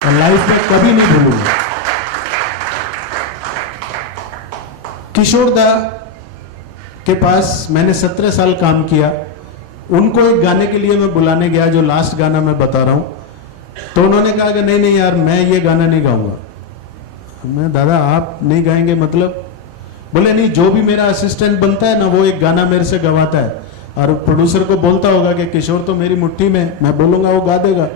और लाइफ में कभी नहीं भूलूंगा। किशोर दा के पास मैंने 17 साल काम किया। उनको एक गाने के लिए मैं बुलाने गया, जो लास्ट गाना मैं बता रहा हूं, तो उन्होंने कहा कि नहीं नहीं यार, मैं ये गाना नहीं गाऊंगा। मैं, दादा आप नहीं गाएंगे मतलब? बोले नहीं, जो भी मेरा असिस्टेंट बनता है ना, वो एक गाना मेरे से गवाता है और प्रोड्यूसर को बोलता होगा कि किशोर तो मेरी मुट्ठी में, मैं बोलूंगा वो गा देगा।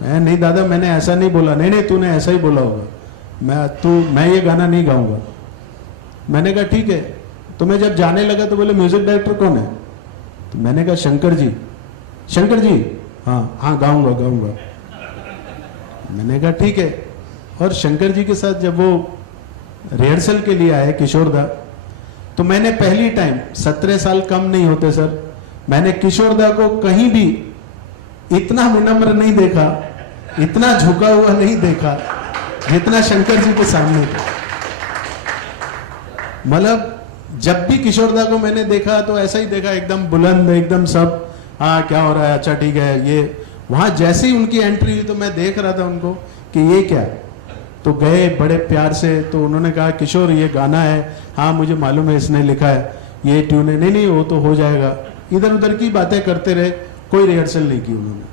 मैं, नहीं दादा मैंने ऐसा नहीं बोला। नहीं नहीं, तूने ऐसा ही बोला होगा, मैं ये गाना नहीं गाऊंगा। मैंने कहा ठीक है। तो मैं जब जाने लगा तो बोले म्यूजिक डायरेक्टर कौन है? तो मैंने कहा शंकर जी। शंकर जी? हाँ हाँ, गाऊंगा गाऊंगा। मैंने कहा ठीक है। और शंकर जी के साथ जब वो रिहर्सल के लिए आए किशोर दा, तो मैंने पहली टाइम, 17 साल कम नहीं होते सर, मैंने किशोर दा को कहीं भी इतना विनम्र नहीं देखा, इतना झुका हुआ नहीं देखा जितना शंकर जी के सामने था। मतलब जब भी किशोर दा को मैंने देखा तो ऐसा ही देखा, एकदम बुलंद, एकदम सब, हाँ क्या हो रहा है, अच्छा ठीक है ये। वहां जैसे ही उनकी एंट्री हुई तो मैं देख रहा था उनको कि ये क्या। तो गए बड़े प्यार से, तो उन्होंने कहा किशोर ये गाना है। हाँ मुझे मालूम है, इसने लिखा है, ये ट्यून है। नहीं नहीं वो तो हो जाएगा। इधर उधर की बातें करते रहे, कोई रिहर्सल नहीं की उन्होंने।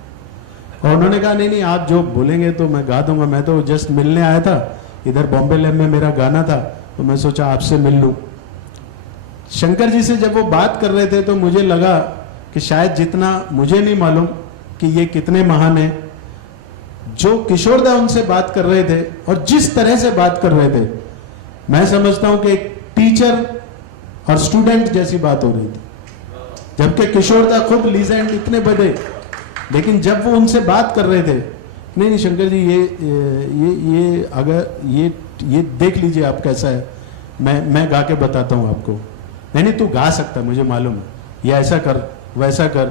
और उन्होंने कहा नहीं नहीं आप जो बोलेंगे तो मैं गा दूंगा, मैं तो जस्ट मिलने आया था, इधर बॉम्बे लैब में मेरा गाना था तो मैं सोचा आपसे मिल लूं। शंकर जी से जब वो बात कर रहे थे तो मुझे लगा कि शायद जितना मुझे नहीं मालूम कि ये कितने महान है, जो किशोर दा उनसे बात कर रहे थे और जिस तरह से बात कर रहे थे, मैं समझता हूं कि एक टीचर और स्टूडेंट जैसी बात हो रही थी। जबकि किशोर दा खुद लीजेंड इतने बड़े, लेकिन जब वो उनसे बात कर रहे थे, नहीं नहीं शंकर जी ये अगर ये देख लीजिए आप कैसा है, मैं गा के बताता हूं आपको। नहीं नहीं तू गा सकता, मुझे मालूम है, ये ऐसा कर वैसा कर,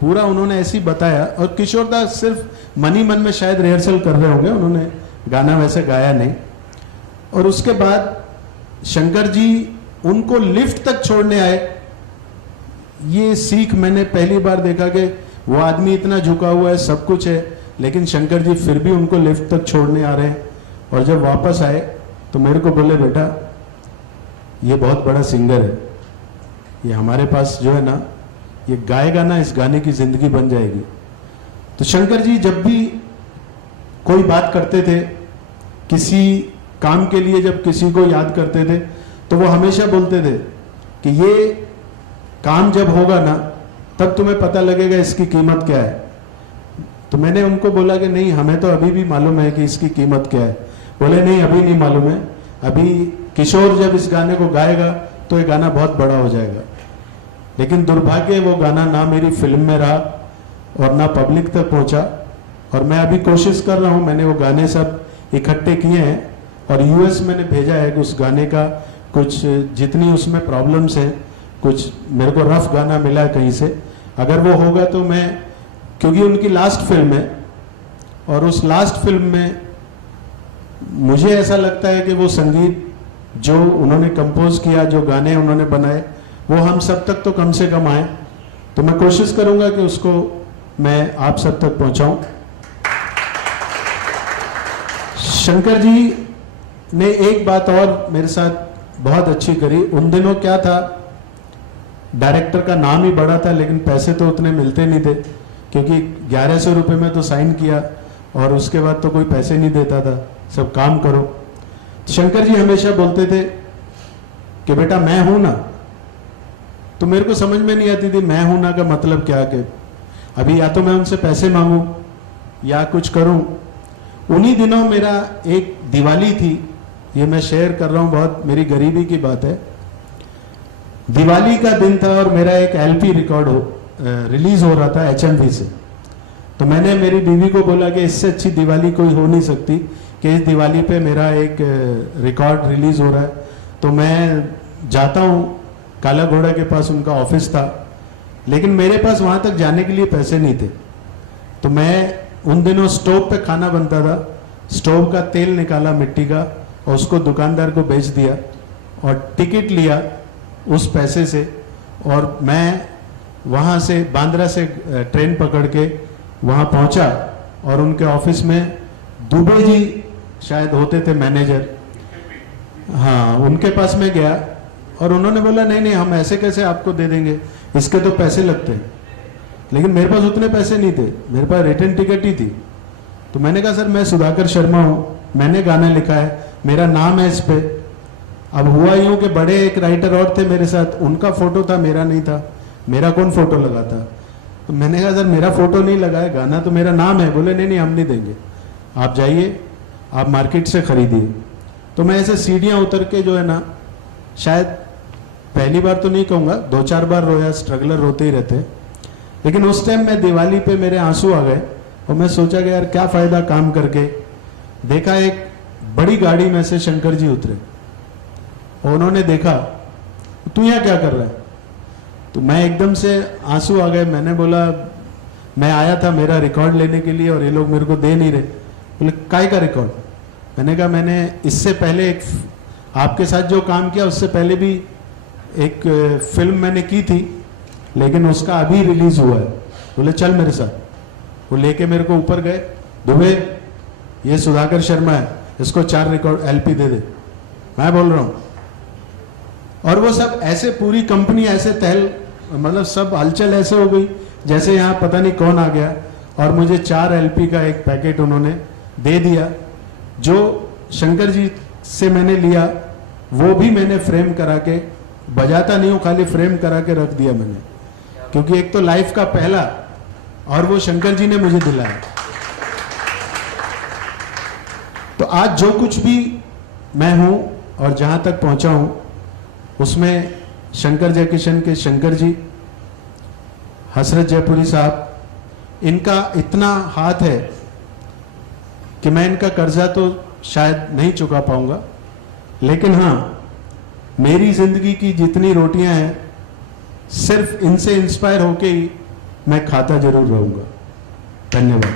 पूरा उन्होंने ऐसे ही बताया। और किशोर दा सिर्फ मन ही मन में शायद रिहर्सल कर रहे होंगे, उन्होंने गाना वैसे गाया नहीं। और उसके बाद शंकर जी उनको लिफ्ट तक छोड़ने आए। ये सीख मैंने पहली बार देखा कि वो आदमी इतना झुका हुआ है, सब कुछ है, लेकिन शंकर जी फिर भी उनको लिफ्ट तक छोड़ने आ रहे हैं। और जब वापस आए तो मेरे को बोले बेटा ये बहुत बड़ा सिंगर है, ये हमारे पास जो है ना, ये गाएगा ना, इस गाने की जिंदगी बन जाएगी। तो शंकर जी जब भी कोई बात करते थे, किसी काम के लिए जब किसी को याद करते थे, तो वो हमेशा बोलते थे कि ये काम जब होगा ना तब तुम्हें पता लगेगा इसकी कीमत क्या है। तो मैंने उनको बोला कि नहीं हमें तो अभी भी मालूम है कि इसकी कीमत क्या है। बोले नहीं अभी नहीं मालूम है, अभी किशोर जब इस गाने को गाएगा तो ये गाना बहुत बड़ा हो जाएगा। लेकिन दुर्भाग्य वो गाना ना मेरी फिल्म में रहा और ना पब्लिक तक पहुंचा। और मैं अभी कोशिश कर रहा हूं, मैंने वो गाने सब इकट्ठे किए हैं और यूएस मैंने भेजा है उस गाने का, कुछ जितनी उसमें प्रॉब्लम्स हैं, कुछ मेरे को रफ गाना मिला है कहीं से। अगर वो होगा तो मैं, क्योंकि उनकी लास्ट फिल्म है और उस लास्ट फिल्म में मुझे ऐसा लगता है कि वो संगीत जो उन्होंने कंपोज किया, जो गाने उन्होंने बनाए, वो हम सब तक तो कम से कम आए। तो मैं कोशिश करूंगा कि उसको मैं आप सब तक पहुंचाऊं। शंकर जी ने एक बात और मेरे साथ बहुत अच्छी करी। उन दिनों क्या था, डायरेक्टर का नाम ही बड़ा था लेकिन पैसे तो उतने मिलते नहीं थे, क्योंकि 1100 रुपये में तो साइन किया और उसके बाद तो कोई पैसे नहीं देता था, सब काम करो। शंकर जी हमेशा बोलते थे कि बेटा मैं हूं ना। तो मेरे को समझ में नहीं आती थी मैं हूं ना का मतलब क्या, कि अभी या तो मैं उनसे पैसे मांगू या कुछ करूं। उन्हीं दिनों मेरा एक दिवाली थी, ये मैं शेयर कर रहा हूं, बहुत मेरी गरीबी की बात है। दिवाली का दिन था और मेरा एक एलपी रिलीज हो रहा था HMV से। तो मैंने मेरी बीवी को बोला कि इससे अच्छी दिवाली कोई हो नहीं सकती कि इस दिवाली पे मेरा एक रिकॉर्ड रिलीज हो रहा है। तो मैं जाता हूँ, काला घोड़ा के पास उनका ऑफिस था, लेकिन मेरे पास वहां तक जाने के लिए पैसे नहीं थे। तो मैं उन दिनों स्टोव पे खाना बनता था, स्टोव का तेल निकाला मिट्टी का और उसको दुकानदार को बेच दिया और टिकट लिया उस पैसे से। और मैं वहाँ से बांद्रा से ट्रेन पकड़ के वहाँ पहुँचा और उनके ऑफिस में दुबे जी शायद होते थे मैनेजर, हाँ उनके पास में गया और उन्होंने बोला नहीं नहीं हम ऐसे कैसे आपको दे देंगे, इसके तो पैसे लगते हैं। लेकिन मेरे पास उतने पैसे नहीं थे, मेरे पास रिटर्न टिकट ही थी। तो मैंने कहा सर मैं सुधाकर शर्मा हूँ, मैंने गाना लिखा है, मेरा नाम है इस पे। अब हुआ यूं कि बड़े एक राइटर और थे मेरे साथ, उनका फोटो था मेरा नहीं था, मेरा कौन फोटो लगाता। तो मैंने कहा सर मेरा फोटो नहीं लगा है, गाना तो मेरा नाम है। बोले नहीं नहीं हम नहीं देंगे, आप जाइए आप मार्केट से खरीदिए। तो मैं ऐसे सीढ़ियाँ उतर के जो है ना, शायद पहली बार तो नहीं कहूँगा, 2-4 बार रोया, स्ट्रगलर रोते ही रहते। लेकिन उस टाइम मैं दिवाली पे मेरे आंसू आ गए और मैं सोचा कि यार क्या फ़ायदा काम करके। देखा एक बड़ी गाड़ी में से शंकर जी उतरे और उन्होंने देखा तू यहाँ क्या कर रहा है। तो मैं एकदम से आंसू आ गए। मैंने बोला मैं आया था मेरा रिकॉर्ड लेने के लिए और ये लोग मेरे को दे नहीं रहे। बोले काय का रिकॉर्ड। मैंने कहा मैंने इससे पहले एक आपके साथ जो काम किया उससे पहले भी एक फिल्म मैंने की थी, लेकिन उसका अभी रिलीज हुआ है। बोले चल मेरे साथ। वो लेके मेरे को ऊपर गए, दुबे ये सुधाकर शर्मा है, इसको 4 रिकॉर्ड LP दे दे, मैं बोल रहा हूँ। और वो सब ऐसे पूरी कंपनी ऐसे तहल, मतलब सब हलचल ऐसे हो गई जैसे यहाँ पता नहीं कौन आ गया और मुझे 4 LP का एक पैकेट उन्होंने दे दिया। जो शंकर जी से मैंने लिया वो भी मैंने फ्रेम करा के, बजाता नहीं हूँ खाली फ्रेम करा के रख दिया मैंने, क्योंकि एक तो लाइफ का पहला और वो शंकर जी ने मुझे दिलाया। तो आज जो कुछ भी मैं हूं और जहां तक पहुंचा हूं उसमें शंकर जयकिशन के शंकर जी, हसरत जयपुरी साहब, इनका इतना हाथ है कि मैं इनका कर्जा तो शायद नहीं चुका पाऊंगा, लेकिन हाँ मेरी जिंदगी की जितनी रोटियां हैं सिर्फ इनसे इंस्पायर होके ही मैं खाता जरूर रहूंगा। धन्यवाद।